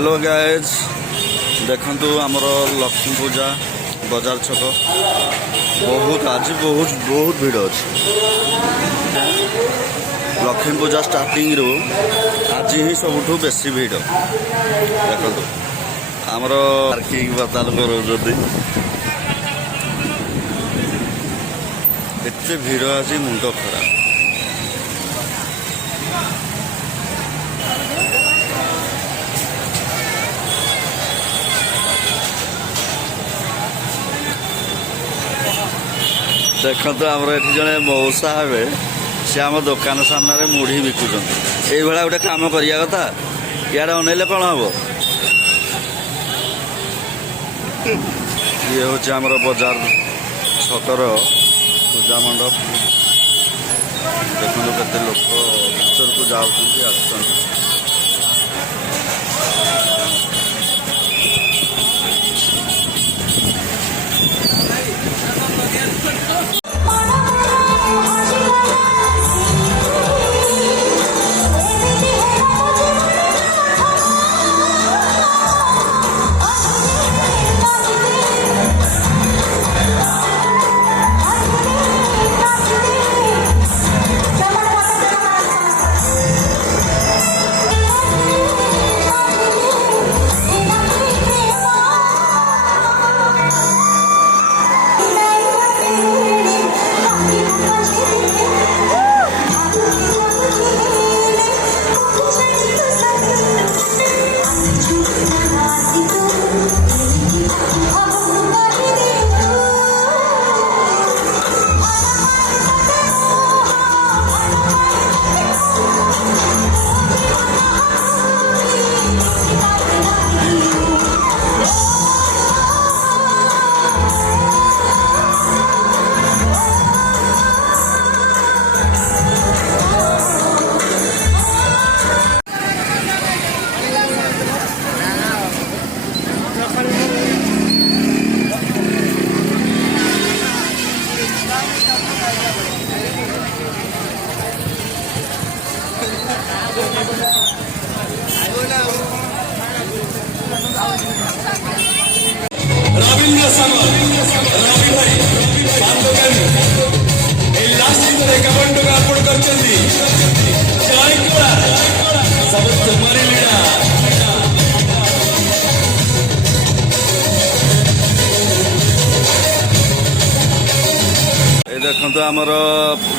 Hello guys देखंतु आमर लक्ष्मी पूजा बाजार छक बहुत आज बहुत बहुत भीड़ अच्छे। लक्ष्मी पूजा स्टार्टिंग रू आज ही सबुठू बेसी भीड़ देखो आमर पार्किंग बताल कर एते भीड़ आज मुंड खराब। देखते आमर ये जड़े मौसा हे सी आम दुकान सामने मुढ़ी बिकुन ये गोटे कम करिया कथा इे अनेले कौन हम ये हूँ आमर बाजार छकर पूजा मंडप देखो के लोक भर को जाऊँ रविंद्र संघ रवि भाई बांधकानी ए लास्ट दिन रे कमेंट का अपलोड करचंदी जय कोला सब तुम्हारी लीला देखो आमर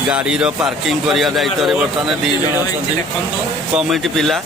गाड़ी पार्किंग करिया दायित्व बर्तमान 2 जन अच्छा कमिटी पिला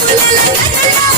मोर